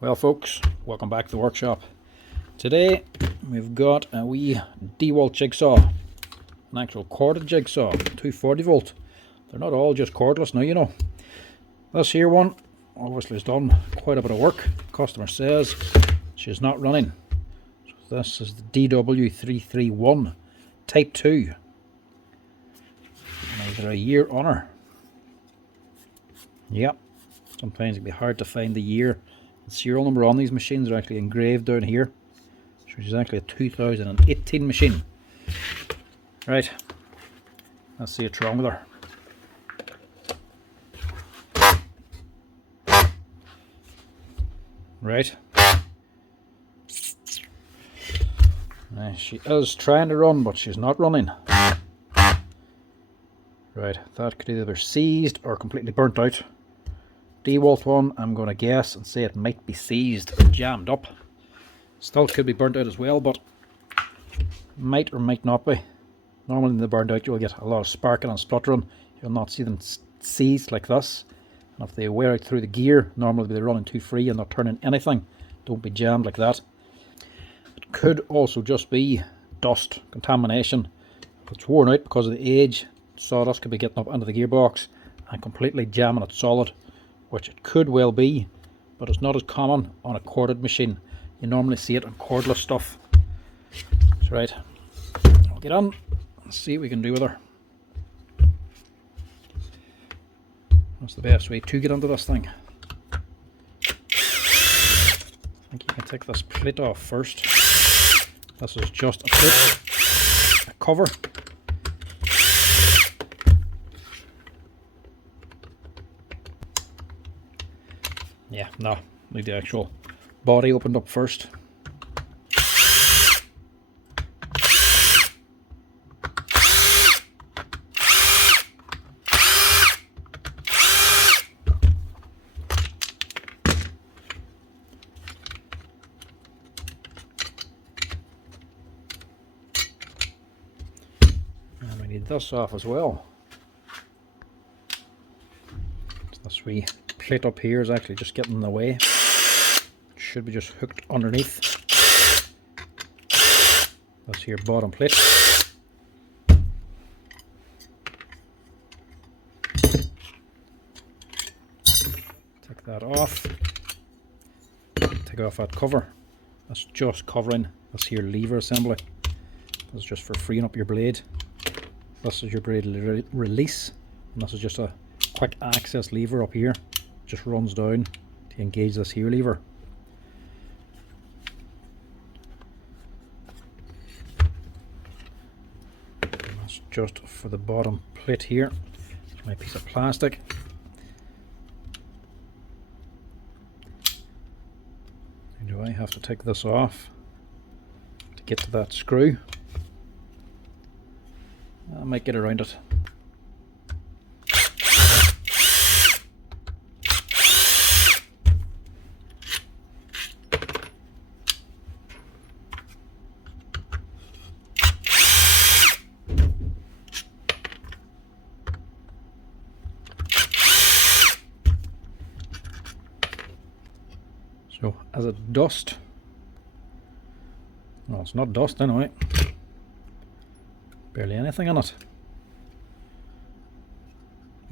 Well folks, welcome back to the workshop. Today we've got a wee DeWalt jigsaw, an actual corded jigsaw, 240 volt. They're not all just cordless now, you know. This here one obviously has done quite a bit of work. Customer says she's not running. So this is the DW331 Type 2. Now they're a year on her. Yep, sometimes it can be hard to find the year. The serial number on these machines are actually engraved down here, which is actually a 2018 machine. Right, let's see what's wrong with her. Right, she is trying to run, but she's not running. Right, that could either be seized or completely burnt out. DeWalt one, I'm going to guess and say it might be seized or jammed up. Still could be burnt out as well, but might or might not be. Normally when they're burnt out you'll get a lot of sparking and spluttering. You'll not see them seized like this. And if they wear out through the gear, normally they're running too free and not turning anything. Don't be jammed like that. It could also just be dust, contamination. If it's worn out because of the age, sawdust could be getting up into the gearbox and completely jamming it solid, which it could well be, but it's not as common on a corded machine. You normally see it on cordless stuff. That's right. I'll get on and see what we can do with her. What's the best way to get onto this thing? I think you can take this plate off first. This is just a plate, a cover. Yeah, no, need the actual body opened up first. And we need this off as well. This wee plate up here is actually just getting in the way. It should be just hooked underneath. This here bottom plate. Take that off. Take off that cover. That's just covering this here lever assembly. That's just for freeing up your blade. This is your blade release, and this is just a quick access lever up here. Just runs down to engage this here lever. That's just for the bottom plate here. It's my piece of plastic. And do I have to take this off to get to that screw? I might get around it. So, as a dust, well, it's not dust anyway, barely anything on it.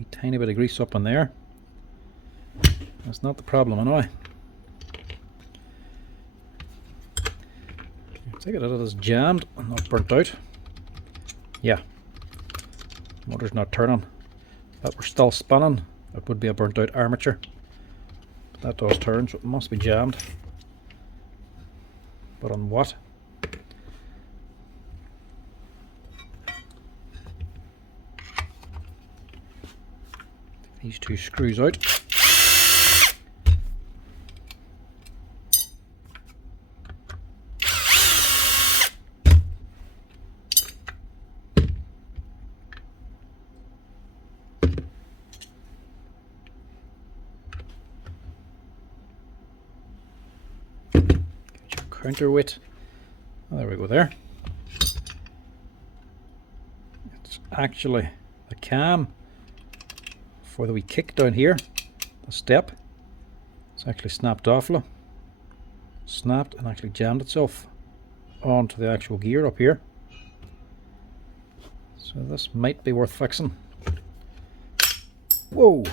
A tiny bit of grease up in there. That's not the problem anyway. Take it out, it is jammed and not burnt out. Yeah, motor's not turning. If that were still spinning, it would be a burnt out armature. That does turn, so it must be jammed. But on what? These two screws out. Counterweight. Oh, there we go there. It's actually the cam for the wee kick down here, the step. It's actually snapped off. Look. snapped and actually jammed itself onto the actual gear up here. So this might be worth fixing. Whoa,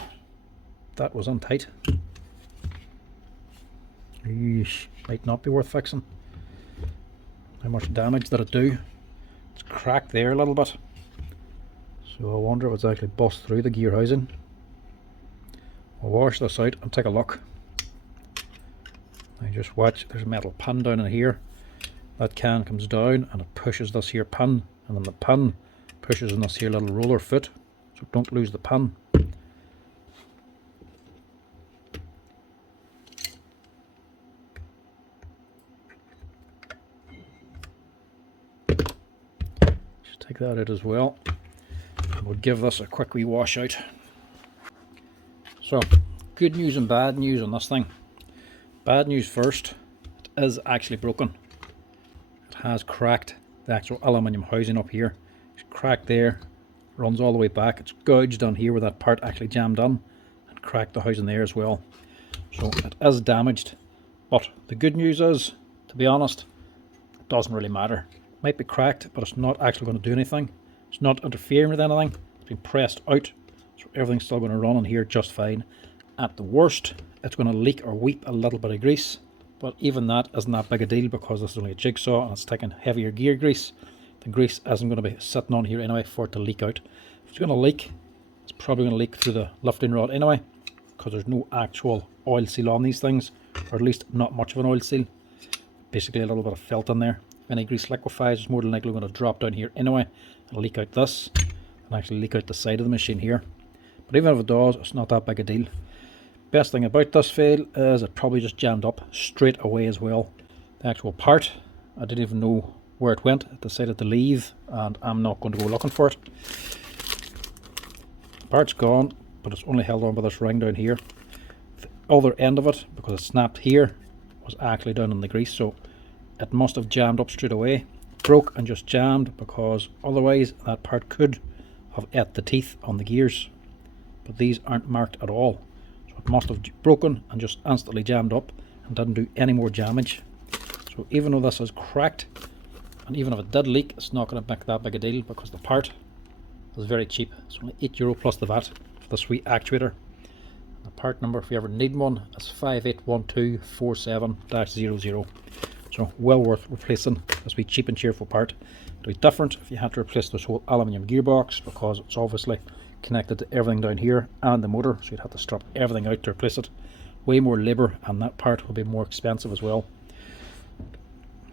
that was untight. Eesh, might not be worth fixing. How much damage did it do? It's cracked there a little bit. So I wonder if it's actually bust through the gear housing. We'll wash this out and take a look. Now just watch, there's a metal pin down in here. That can comes down and it pushes this here pin, and then the pin pushes in this here little roller foot, so don't lose the pin. Just take that out as well. And we'll give this a quick wee wash out. So, good news and bad news on this thing. Bad news first, it is actually broken. It has cracked the actual aluminium housing up here. It's cracked there, runs all the way back. It's gouged on here where that part actually jammed on, and cracked the housing there as well. So it is damaged. But the good news is, to be honest, it doesn't really matter. It might be cracked, but it's not actually going to do anything. It's not interfering with anything. It's been pressed out, so everything's still going to run in here just fine. At the worst, it's going to leak or weep a little bit of grease, but even that isn't that big a deal because this is only a jigsaw and it's taking heavier gear grease. The grease isn't going to be sitting on here anyway for it to leak out. If it's going to leak, it's probably going to leak through the lifting rod anyway, because there's no actual oil seal on these things, or at least not much of an oil seal. Basically a little bit of felt in there. If any grease liquefies, it's more than likely going to drop down here anyway and leak out this, and actually leak out the side of the machine here. But even if it does, it's not that big a deal. Best thing about this fail is it probably just jammed up straight away as well. The actual part, I didn't even know where it went. It decided to leave, and I'm not going to go looking for it. The part's gone, but it's only held on by this ring down here. The other end of it, because it snapped here, was actually down in the grease, so it must have jammed up straight away. Broke and just jammed, because otherwise that part could have ate the teeth on the gears, but these aren't marked at all. It must have broken and just instantly jammed up and didn't do any more damage. So even though this is cracked, and even if it did leak, it's not going to make that big a deal because the part is very cheap. It's only €8 plus the VAT for this wee actuator. The part number, if you ever need one, is 581247-00. So well worth replacing this wee cheap and cheerful part. It'll be different if you had to replace this whole aluminium gearbox, because it's obviously connected to everything down here and the motor, so you'd have to strip everything out to replace it. Way more labour, and that part will be more expensive as well.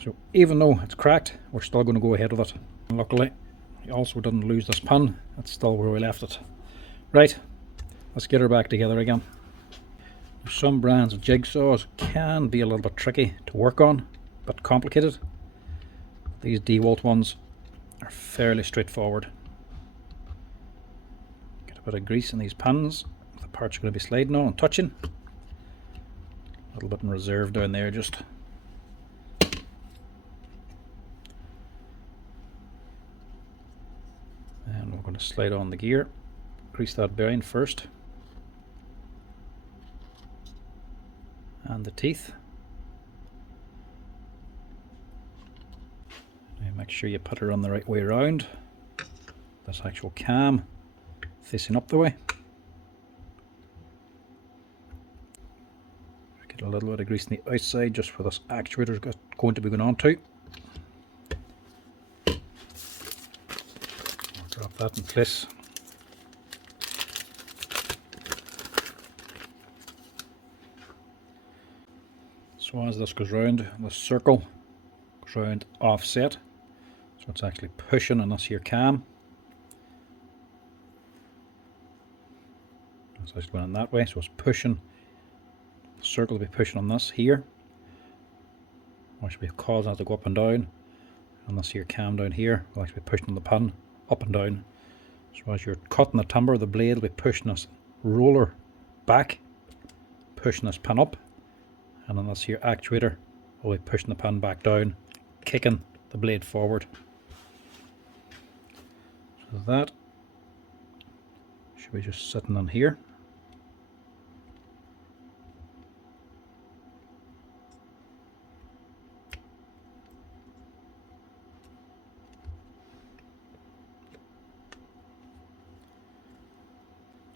So even though it's cracked, we're still going to go ahead with it. And luckily, we also didn't lose this pin. It's still where we left it. Right, let's get her back together again. Some brands of jigsaws can be a little bit tricky to work on, but complicated. These DeWalt ones are fairly straightforward. A bit of grease in these pins. The parts are going to be sliding on and touching. A little bit in reserve down there just. And we're going to slide on the gear. Grease that bearing first. And the teeth. Now make sure you put her on the right way around. This actual cam facing up the way. Get a little bit of grease on the outside just where this actuator is going to be going on to. Drop that in place. So as this goes round, this circle goes round offset, so it's actually pushing on this here cam. So it's going in that way, so it's pushing, the circle will be pushing on this here, which will be causing it to go up and down, and this here cam down here will actually be pushing on the pin up and down. So as you're cutting the timber, the blade will be pushing this roller back, pushing this pin up, and then this here actuator will be pushing the pin back down, kicking the blade forward. So that should be just sitting on here.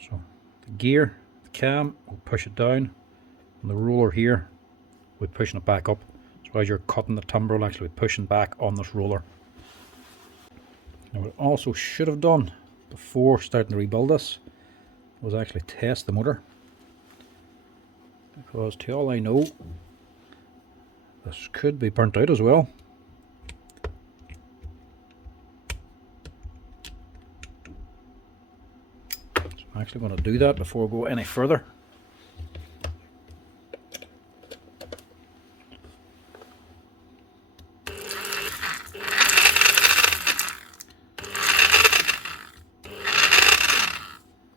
So the gear, the cam, will push it down, and the roller here will be pushing it back up. So as you're cutting the timber, will actually be pushing back on this roller. Now what I also should have done before starting to rebuild this was actually test the motor, because to all I know this could be burnt out as well. So I'm actually going to do that before we go any further.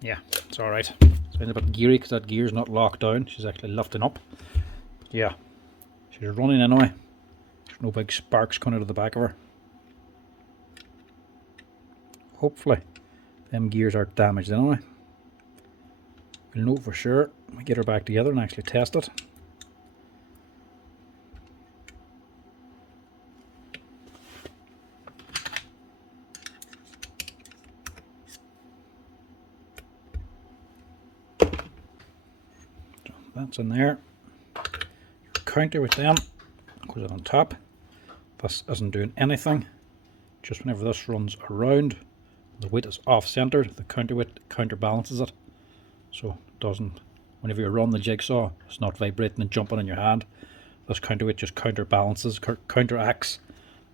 Yeah, it's alright. Sounds a bit geary because that gear's not locked down. She's actually lifting up. But yeah, she's running anyway. There's no big sparks coming out of the back of her. Hopefully, them gears aren't damaged anyway. We'll know for sure when we get her back together and actually test it. That's in there. Counter with them goes on top. This isn't doing anything. Just whenever this runs around, the weight is off center. The counterweight counterbalances it, so it doesn't. Whenever you run the jigsaw, it's not vibrating and jumping in your hand. This counterweight just counterbalances, counteracts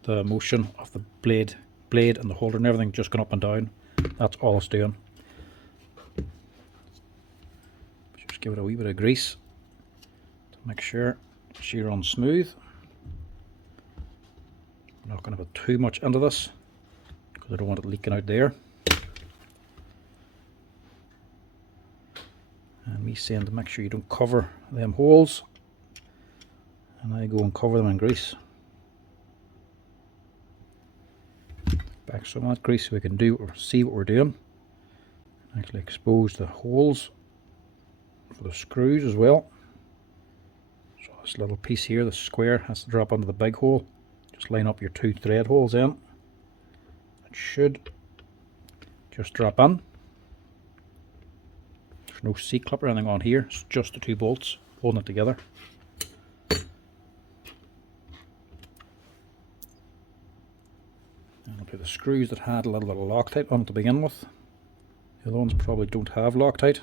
the motion of the blade and the holder and everything just going up and down. That's all it's doing. Just give it a wee bit of grease to make sure she runs smooth. I'm not going to put too much into this because I don't want it leaking out there. And me saying to make sure you don't cover them holes, and I go and cover them in grease. Back some of that grease so we can do or see what we're doing. Actually expose the holes for the screws as well. So this little piece here, the square, has to drop onto the big hole. Just line up your two thread holes in. It should just drop in. There's no C-clip or anything on here, it's just the two bolts holding it together. And I'll put the screws that had a little bit of Loctite on it to begin with. The other ones probably don't have Loctite.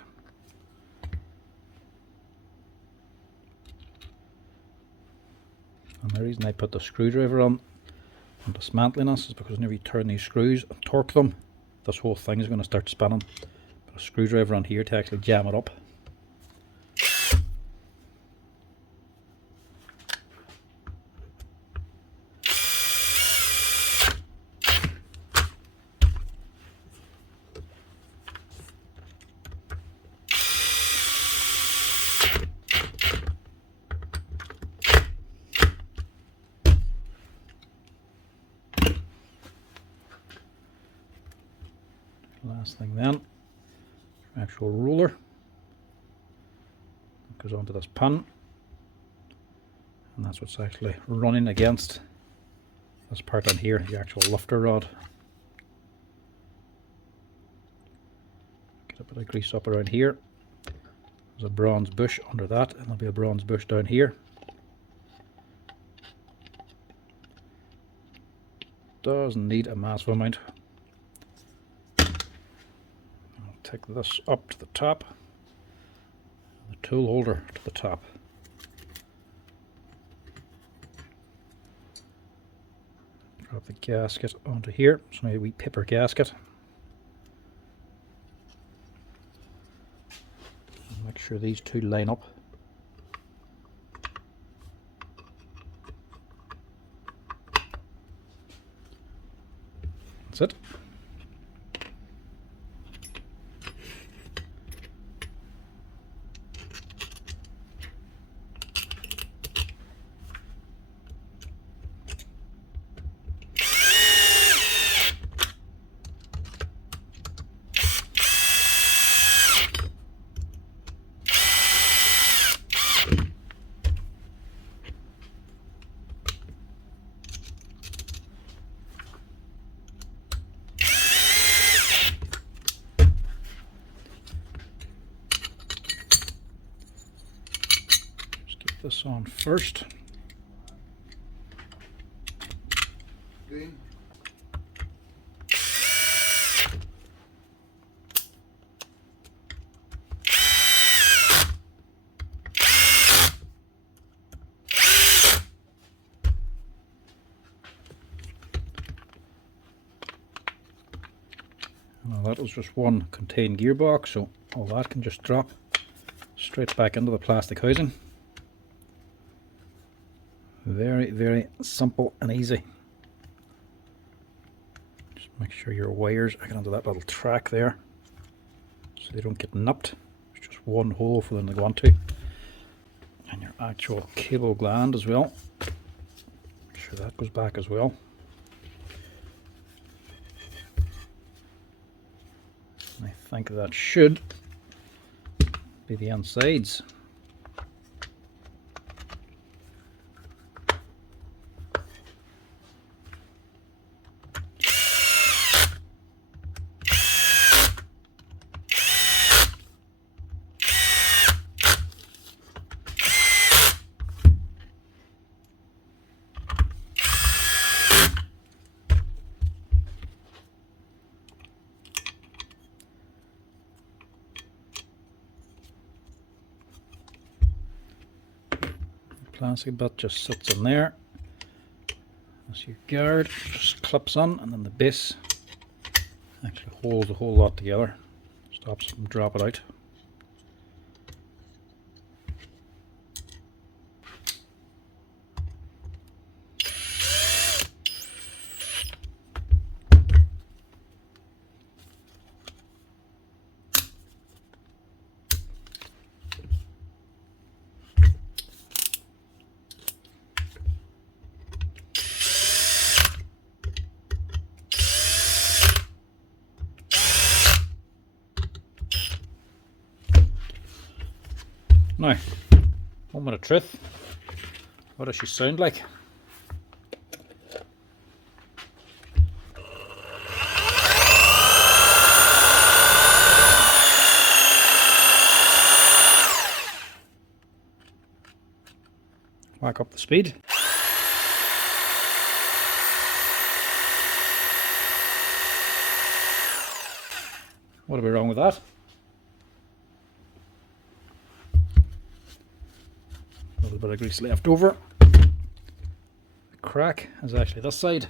And the reason I put the screwdriver on and dismantling this is because whenever you turn these screws and torque them, this whole thing is going to start spinning. Put a screwdriver on here to actually jam it up. Last thing then, actual roller goes onto this pin, and that's what's actually running against this part on here, the actual lifter rod. Get a bit of grease up around here. There's a bronze bush under that, and there'll be a bronze bush down here. Doesn't need a massive amount. Take this up to the top, the tool holder to the top. Drop the gasket onto here, so maybe a wee paper gasket. And make sure these two line up. That's it. this on first. Green. Well, that was just one contained gearbox, so all that can just drop straight back into the plastic housing. Very, very simple and easy. Just make sure your wires are onto that little track there so they don't get nipped. There's just one hole for them to go into. And your actual cable gland as well. Make sure that goes back as well. I think that should be the insides. Plastic bit just sits in there. That's your guard, just clips on, and then the base actually holds the whole lot together, stops it from dropping out. Now, moment of truth. What does she sound like? Whack up the speed. What would be wrong with that? A little bit of grease left over. The crack is actually this side.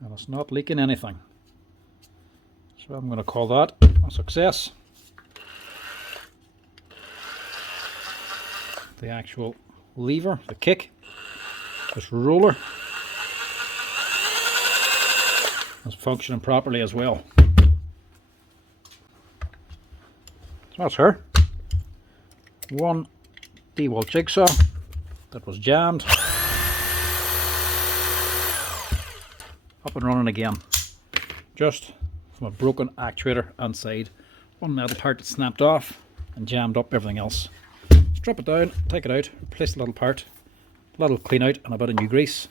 And it's not leaking anything. So I'm going to call that a success. The actual lever, the kick, this roller is functioning properly as well. So that's her. One DeWalt jigsaw that was jammed. Up and running again. Just from a broken actuator inside. One metal part that snapped off and jammed up everything else. Drop it down, take it out, replace the little part, a little clean out and a bit of new grease.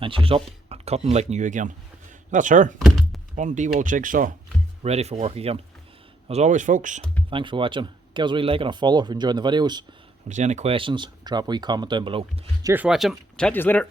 And she's up and cutting like new again. That's her. One DeWalt jigsaw, ready for work again. As always folks, thanks for watching. Give us a wee like and a follow if you're enjoying the videos. If there's any questions, drop a wee comment down below. Cheers for watching. Chat to you later.